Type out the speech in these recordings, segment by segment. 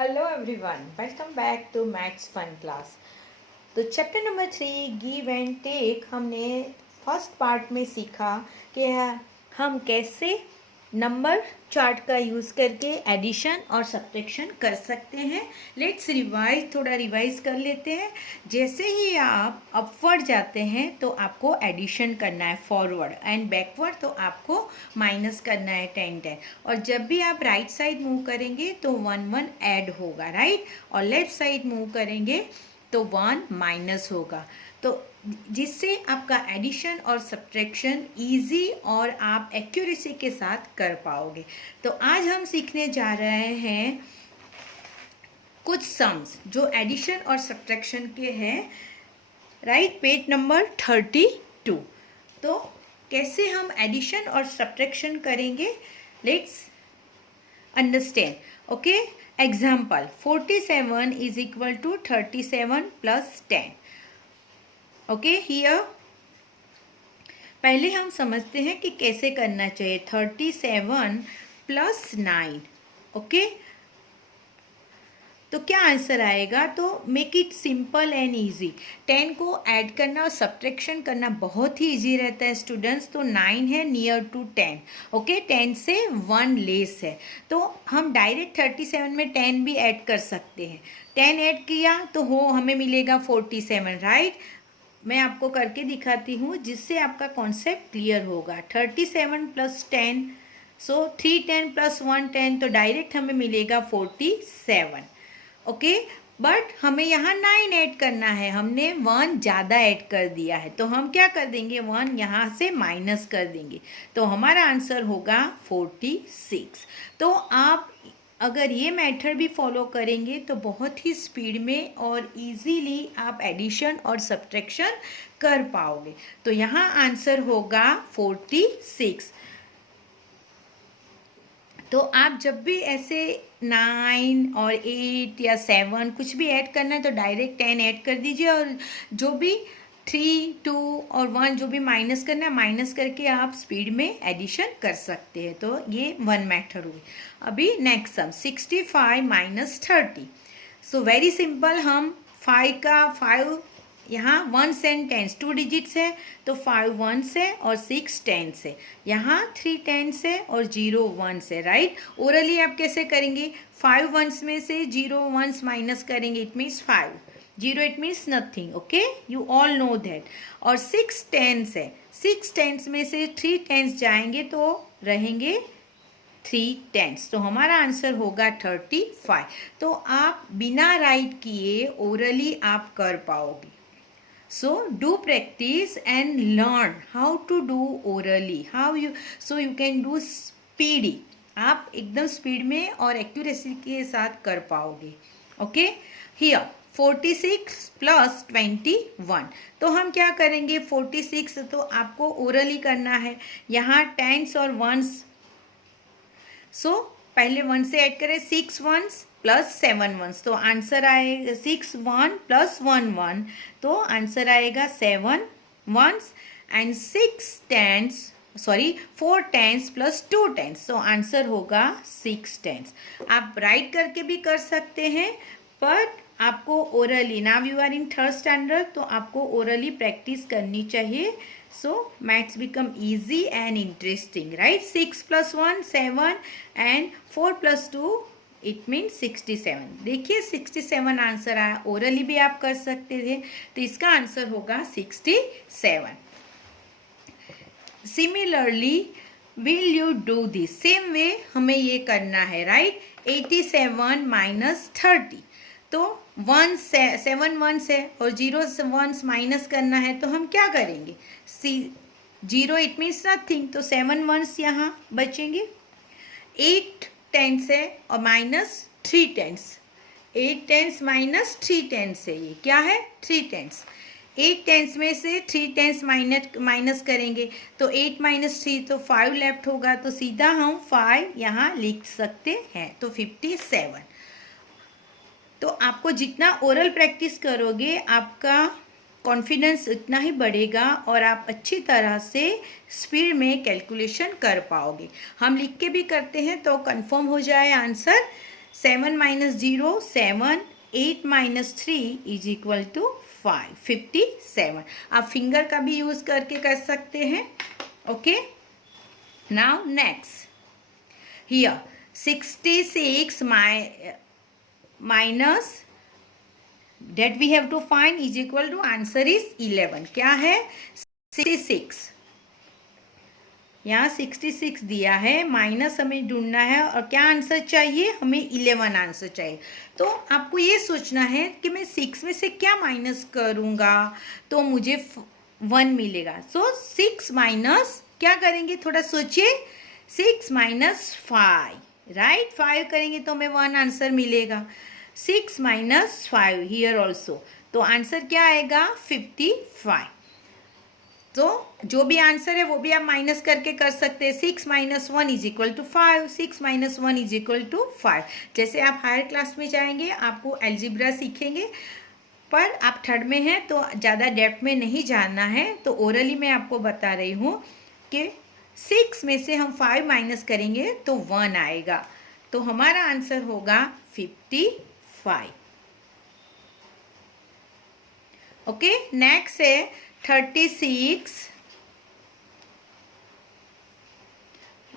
Hello everyone, welcome back to maths fun class. तो chapter number 3 give and take हमने first part में सीखा कि हम कैसे नंबर चार्ट का यूज़ करके एडिशन और सब्ट्रैक्शन कर सकते हैं। लेट्स रिवाइज, थोड़ा रिवाइज कर लेते हैं। जैसे ही आप अपवर्ड जाते हैं तो आपको एडिशन करना है फॉरवर्ड, एंड बैकवर्ड तो आपको माइनस करना है 10 और जब भी आप राइट साइड मूव करेंगे तो 1 1 ऐड होगा, राइट, और लेफ्ट साइड मूव करेंगे तो 1 माइनस होगा। तो जिससे आपका एडिशन और सब्ट्रैक्शन इजी और आप एक्यूरेसी के साथ कर पाओगे। तो आज हम सीखने जा रहे हैं कुछ सम्स जो एडिशन और सब्ट्रैक्शन के हैं, राइट, पेज नंबर 32। तो कैसे हम एडिशन और सब्ट्रैक्शन करेंगे, let's understand. Okay, example 47 is equal to 37 plus 10। Okay, here पहले हम समझते हैं कि कैसे करना चाहिए। 37 प्लस 9, ओके, तो क्या आंसर आएगा? तो make it simple and easy. 10 को ऐड करना और सब्ट्रैक्शन करना बहुत ही इजी रहता है स्टूडेंट्स। तो 9 है नियर टू 10, ओके, 10 से 1 लेस है, तो हम डायरेक्ट 37 में 10 भी ऐड कर सकते हैं। 10 ऐड किया तो हमें मिलेगा 47, राइट। मैं आपको करके दिखाती हूँ जिससे आपका कॉन्सेप्ट क्लियर होगा। 37 प्लस 10, सो 3 10 प्लस 1 10, तो डायरेक्ट हमें मिलेगा 47, ओके। बट हमें यहाँ 9 ऐड करना है, हमने 1 ज़्यादा ऐड कर दिया है, तो हम क्या कर देंगे, 1 यहाँ से माइनस कर देंगे, तो हमारा आंसर होगा 46। तो आप अगर ये मेथड भी फॉलो करेंगे तो बहुत ही स्पीड में और इजीली आप एडिशन और सब्ट्रैक्शन कर पाओगे। तो यहाँ आंसर होगा 46। तो आप जब भी ऐसे 9 और 8 या 7 कुछ भी ऐड करना है तो डायरेक्ट 10 ऐड कर दीजिए, और जो भी 3 2 और 1 जो भी माइनस करना है माइनस करके आप स्पीड में एडिशन कर सकते हैं। तो ये वन मेथड हुई। अभी next sum 65 minus 30। So very simple, हम 5 यहाँ 1 एंड 10 2 डिजिट्स है, तो 5 1 है और 6 10 है, यहाँ 3 10 है और 0 1 है, राइट। ओरली आप कैसे करेंगे, 5 1 में से 0 1 माइनस करेंगे, it means 5, 0 it means nothing, okay, you all know that. और 6 10 है, 6 10 में से 3 10 जाएंगे तो रहेंगे 3 10, तो हमारा आंसर होगा 35। तो आप बिना राइट किए ओरली आप कर पाओगे। So do practice and learn how to do orally, so you can do speedy, आप एकदम स्पीड में और एक्यूरेसी के साथ कर पाओगे। ओके, हियर 46 प्लस 21, तो हम क्या करेंगे, 46 तो आपको ओरली करना है, यहाँ टेंस और वंस, सो पहले 1 से ऐड करें, 6 1 प्लस 7 1, तो आंसर आएगा 6 1 प्लस 1 1, तो आंसर आएगा 7 1 एंड 4 10 प्लस 2 10, तो आंसर होगा 6 10। आप राइट करके भी कर सकते हैं, बट आपको orally, now you are in 3rd standard, तो आपको ओरली प्रैक्टिस करनी चाहिए। So maths become easy and interesting, right? 6 plus 1 7 and 4 plus 2 it means 67। देखिए 67 आंसर आया, ओरली भी आप कर सकते थे, तो इसका आंसर होगा 67। Similarly will you do this, same way हमें ये करना है, राइट। 87 माइनस 30, तो 7 1 है और 0 1 माइनस करना है, तो हम क्या करेंगे, 0 इट मीन्स नथिंग, तो 7 1 यहाँ बचेंगे। 8 10 है और माइनस 3 10, 8 10 माइनस 3 10 है, ये क्या है, 3 10। 8 10 में से 3 10 माइनस करेंगे, तो 8 माइनस 3 तो 5 लेफ्ट होगा, तो सीधा हम 5 यहाँ लिख सकते हैं, तो 57। तो आपको जितना ओरल प्रैक्टिस करोगे आपका कॉन्फिडेंस इतना ही बढ़ेगा और आप अच्छी तरह से स्पीड में कैलकुलेशन कर पाओगे। हम लिख के भी करते हैं तो कंफर्म हो जाए answer, 7 minus 0 7, 8 minus 3 is equal to 5, 57। आप फिंगर का भी यूज करके कर सकते हैं। Okay, now next here 66 minus that we have to find is equal to answer is 11। क्या है 66, यहाँ 66 दिया है, माइनस हमें ढूंढना है और क्या आंसर चाहिए, हमें 11 आंसर चाहिए। तो आपको ये सोचना है कि मैं 6 में से क्या माइनस करूँगा तो मुझे 1 मिलेगा। सो 6 माइनस क्या करेंगे, थोड़ा सोचिए, 6 माइनस 5, राइट, 5 करेंगे तो हमें 1 आंसर मिलेगा। 6 माइनस 5 हियर ऑल्सो, तो आंसर क्या आएगा 55। तो जो भी आंसर है वो भी आप माइनस करके कर सकते हैं। 6 minus 1 is equal to 5, 6 minus 1 is equal to 5। जैसे आप हायर क्लास में जाएंगे आपको एल्जिब्रा सीखेंगे, पर आप थर्ड में हैं तो ज़्यादा डेप्थ में नहीं जानना है, तो ओरली मैं आपको बता रही हूँ कि 6 में से हम 5 माइनस करेंगे तो 1 आएगा, तो हमारा आंसर होगा 55। ओके, नेक्स्ट है 36।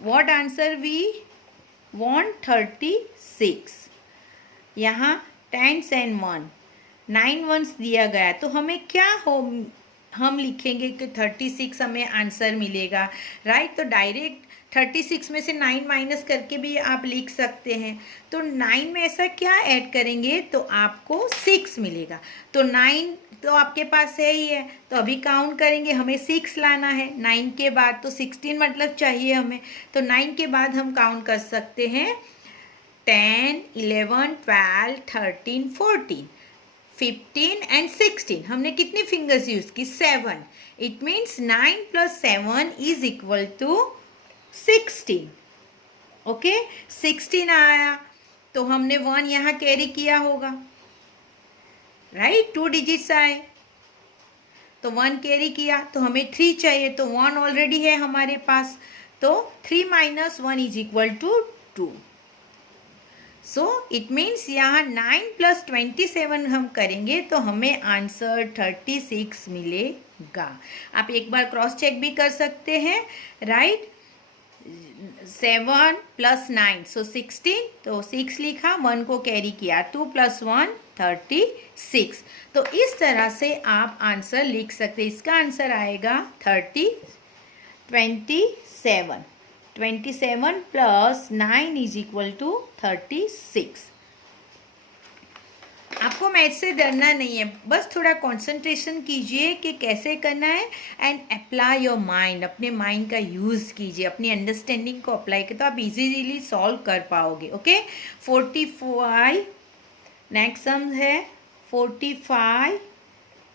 What answer we want 36। यहाँ 10 एंड 1, 9 वंस दिया गया, तो हमें क्या हो, हम लिखेंगे कि 36 हमें आंसर मिलेगा, राइट। तो डायरेक्ट 36 में से 9 माइनस करके भी आप लिख सकते हैं। तो 9 में ऐसा क्या ऐड करेंगे तो आपको 6 मिलेगा। तो 9 तो आपके पास है ही है, तो अभी काउंट करेंगे, हमें 6 लाना है 9 के बाद, तो 16 मतलब चाहिए हमें। तो 9 के बाद हम काउंट कर सकते हैं 10, 11, 12, 13, 14, 15 एंड 16। हमने कितनी फिंगर्स यूज की, 7। It means 9 plus 7 is equal to 16। Okay, 16 आया तो हमने 1 यहाँ कैरी किया होगा, राइट। 2 डिजिट्स आए तो 1 कैरी किया, तो हमें 3 चाहिए, तो 1 ऑलरेडी है हमारे पास, तो 3 minus 1 is equal to 2। So it means यहाँ 9 प्लस 27 हम करेंगे तो हमें आंसर 36 मिलेगा। आप एक बार क्रॉस चेक भी कर सकते हैं, राइट। 7 प्लस 9 सो 16, तो 6 लिखा, 1 को कैरी किया, 2 प्लस 1 36। तो इस तरह से आप आंसर लिख सकते हैं। इसका आंसर आएगा 27। 27 प्लस 9 इज इक्वल टू 36। आपको मैथ से डरना नहीं है, बस थोड़ा कंसंट्रेशन कीजिए कि कैसे करना है एंड अप्लाई योर माइंड। अपने माइंड का यूज़ कीजिए, अपनी अंडरस्टैंडिंग को अप्लाई करें तो आप इजीली सॉल्व कर पाओगे। ओके, 45 नेक्स्ट सम है 45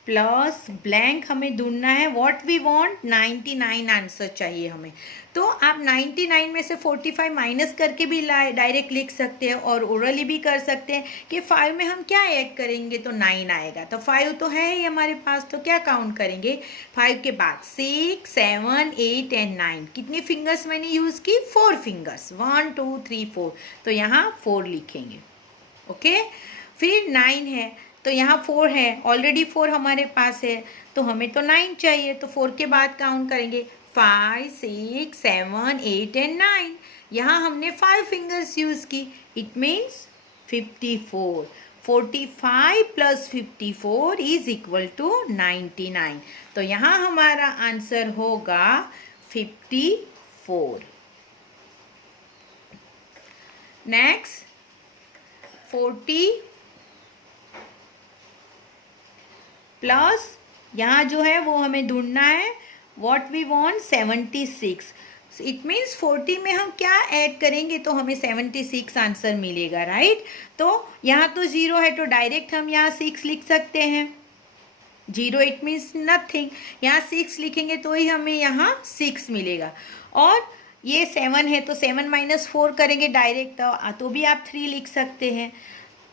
प्लस ब्लैंक हमें ढूंढना है, व्हाट वी वांट 99 आंसर चाहिए हमें। तो आप 99 में से 45 माइनस करके भी डायरेक्ट लिख सकते हैं और ओरली भी कर सकते हैं कि 5 में हम क्या ऐड करेंगे तो 9 आएगा। तो 5 तो है ही हमारे पास, तो क्या काउंट करेंगे 5 के बाद 6, 7, 8 एंड 9। कितनी फिंगर्स मैंने यूज़ की, 4 फिंगर्स, 1 2 3 4, तो यहाँ 4 लिखेंगे। ओके, फिर 9 है तो यहाँ 4 है, ऑलरेडी 4 हमारे पास है, तो हमें तो 9 चाहिए, तो 4 के बाद काउंट करेंगे 5, 6, 7, 8 एंड 9। यहाँ हमने 5 फिंगर्स यूज़ की, it means 54। 45 plus 54 is equal to 99। तो यहाँ हमारा आंसर होगा 54। नेक्स्ट 40 प्लस यहाँ जो है वो हमें ढूंढना है, what we want 76। It means 40 में हम क्या ऐड करेंगे तो हमें 76 आंसर मिलेगा, राइट। तो यहाँ तो 0 है तो डायरेक्ट हम यहाँ 6 लिख सकते हैं, 0 इट मीन्स नथिंग, यहाँ 6 लिखेंगे तो ही हमें यहाँ 6 मिलेगा। और ये 7 है तो 7 माइनस 4 करेंगे डायरेक्ट, तो भी आप 3 लिख सकते हैं।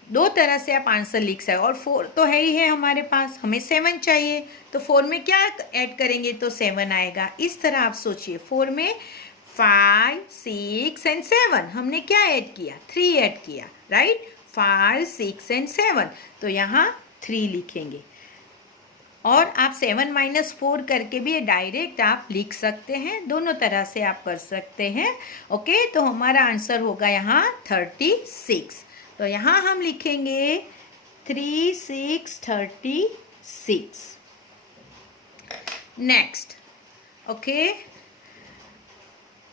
2 तरह से आप आंसर लिख सकते हैं, और 4 तो है ही है हमारे पास, हमें 7 चाहिए तो 4 में क्या ऐड करेंगे तो 7 आएगा। इस तरह आप सोचिए, 4 में 5, 6 एंड 7। हमने क्या ऐड किया? 3 ऐड किया, राइट? 5, 6 एंड 7, तो यहाँ 3 लिखेंगे। और आप 7 माइनस 4 करके भी डायरेक्ट आप लिख सकते हैं, दोनों तरह से आप कर सकते हैं। ओके, तो हमारा आंसर होगा यहाँ 36। तो यहाँ हम लिखेंगे 3, 6, 36। नेक्स्ट, ओके,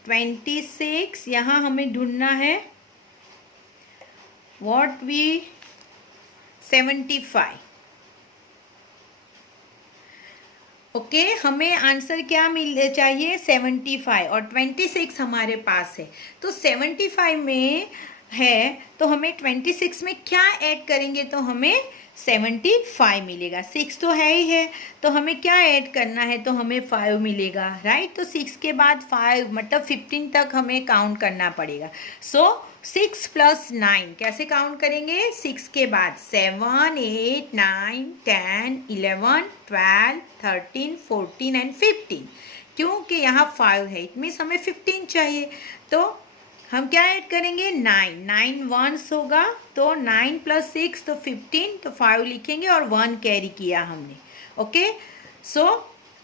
26 यहाँ हमें ढूंढना है। What we 75। ओके, हमें आंसर क्या मिल चाहिए? 75 और 26 हमारे पास है। तो 75 में है तो हमें 26 में क्या ऐड करेंगे तो हमें 75 मिलेगा। 6 तो है ही है, तो हमें क्या ऐड करना है तो हमें 5 मिलेगा, राइट? तो 6 के बाद 5 मतलब 15 तक हमें काउंट करना पड़ेगा। सो 6 प्लस 9 कैसे काउंट करेंगे? 6 के बाद 7, 8, 9, 10, 11, 12, 13, 14 एंड 15। क्योंकि यहाँ 5 है, इट मीन्स हमें 15 चाहिए। तो हम क्या ऐड करेंगे? 9 वंस होगा, तो 9 प्लस 6 तो 15, तो 5 लिखेंगे और 1 कैरी किया हमने। ओके, सो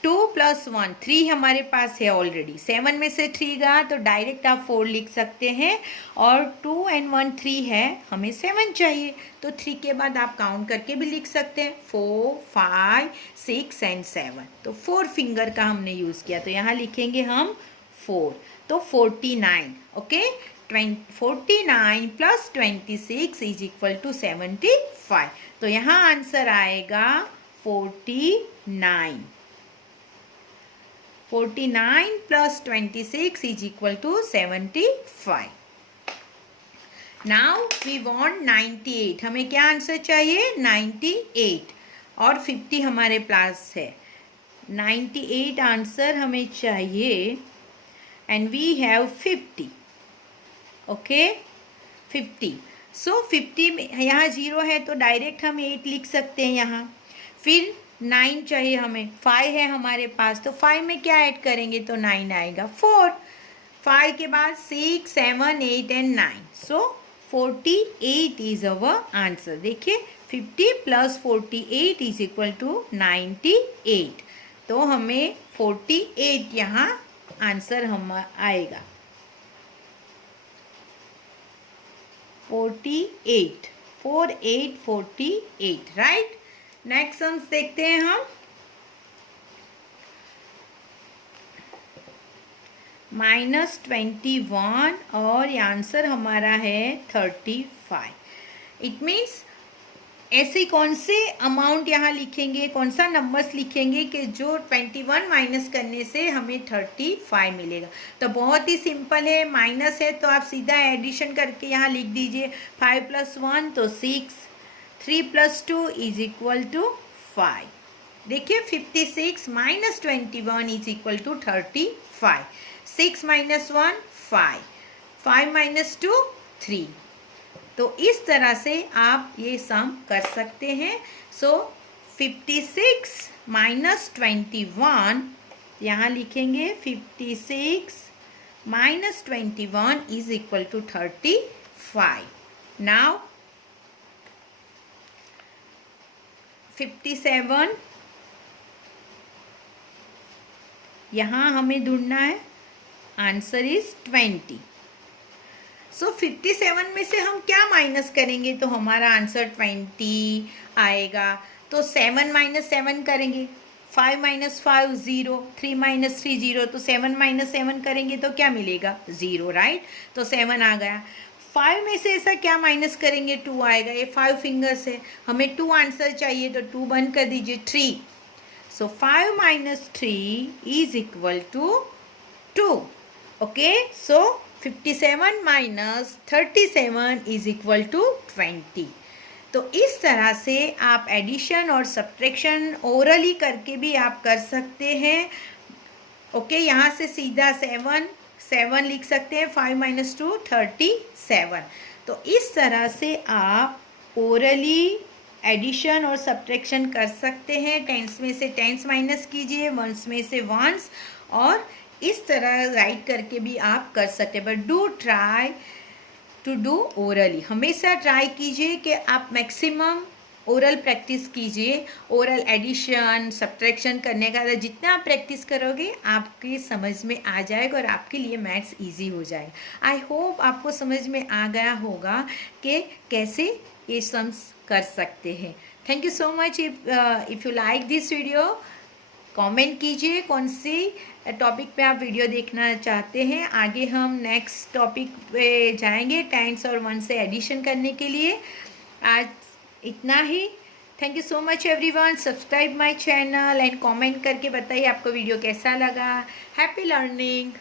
2 प्लस 1 3 हमारे पास है ऑलरेडी। 7 में से 3 गया तो डायरेक्ट आप 4 लिख सकते हैं, और 2 एंड 1 3 है, हमें 7 चाहिए, तो 3 के बाद आप काउंट करके भी लिख सकते हैं 4, 5, 6 एंड 7। तो 4 फिंगर का हमने यूज़ किया, तो यहाँ लिखेंगे हम 4, तो 49। Okay, 49 plus 26 is equal to 75। तो यहाँ आंसर आएगा 49। 49 plus 26 is equal to 75। Now we want 98। हमें क्या आंसर चाहिए? 98 और 50 हमारे पास है। 98 आंसर हमें चाहिए and we have 50. ओके, 50। सो 50 में यहाँ 0 है तो डायरेक्ट हम 8 लिख सकते हैं यहाँ। फिर 9 चाहिए हमें, 5 है हमारे पास, तो 5 में क्या ऐड करेंगे तो 9 आएगा। 4, 5 के बाद 6, 7, 8 and 9, so 48 is our answer. देखिए 50 प्लस 48 इज इक्वल टू 98। तो हमें 48 यहाँ आंसर हम आएगा 48, 48, राइट? नेक्स्ट सम देखते हैं हम। -21 और ये आंसर हमारा है 35। इट मीन्स ऐसे कौन से अमाउंट यहाँ लिखेंगे, कौन सा नंबर्स लिखेंगे कि जो 21 माइनस करने से हमें 35 मिलेगा? तो बहुत ही सिंपल है, माइनस है तो आप सीधा एडिशन करके यहाँ लिख दीजिए। 5 प्लस 1 तो 6, 3 प्लस 2 इज इक्वल टू 5। देखिए 56 minus 21 is equal to 35। 6 minus 1 5, 5 minus 2 3। तो इस तरह से आप ये सम कर सकते हैं। सो 56 माइनस 21, यहाँ लिखेंगे 56 minus 21 is equal to 35। Now 57 यहाँ हमें ढूंढना है, आंसर इज 20। सो 57 में से हम क्या माइनस करेंगे तो हमारा आंसर 20 आएगा। तो 7 माइनस 7 करेंगे, 5 माइनस 5 0, 3 माइनस 3 0, तो 7 माइनस 7 करेंगे तो क्या मिलेगा? 0, राइट? तो 7 आ गया। 5 में से ऐसा क्या माइनस करेंगे? 2 आएगा। ये 5 फिंगर्स है, हमें 2 आंसर चाहिए, तो 2 बंद कर दीजिए, 3। So 5 minus 3 is equal to 2। Okay, so 57 minus 37 is equal to 20। तो इस तरह से आप एडिशन और सब्ट्रैक्शन ओरली करके भी आप कर सकते हैं। ओके, यहाँ से सीधा 7 लिख सकते हैं। 5 माइनस 2 37। तो इस तरह से आप ओरली एडिशन और सब्ट्रैक्शन कर सकते हैं। टेंस में से टेंस माइनस कीजिए, वंस में से वंस, और इस तरह राइट करके भी आप कर सकते हैं, but do try to do orally. हमेशा ट्राई कीजिए कि आप मैक्सिमम ओरल प्रैक्टिस कीजिए। ओरल एडिशन सब्ट्रैक्शन करने का जितना आप प्रैक्टिस करोगे आपके समझ में आ जाएगा और आपके लिए मैथ्स इजी हो जाएगा। आई होप आपको समझ में आ गया होगा कि कैसे ये सम्स कर सकते हैं। Thank you so much. If you like this video, comment कीजिए कौन सी टॉपिक पे आप वीडियो देखना चाहते हैं। आगे हम नेक्स्ट टॉपिक पे जाएंगे, टेंस और वन से एडिशन करने के लिए। आज इतना ही। Thank you so much everyone. Subscribe my channel and comment करके बताइए आपको वीडियो कैसा लगा। Happy learning.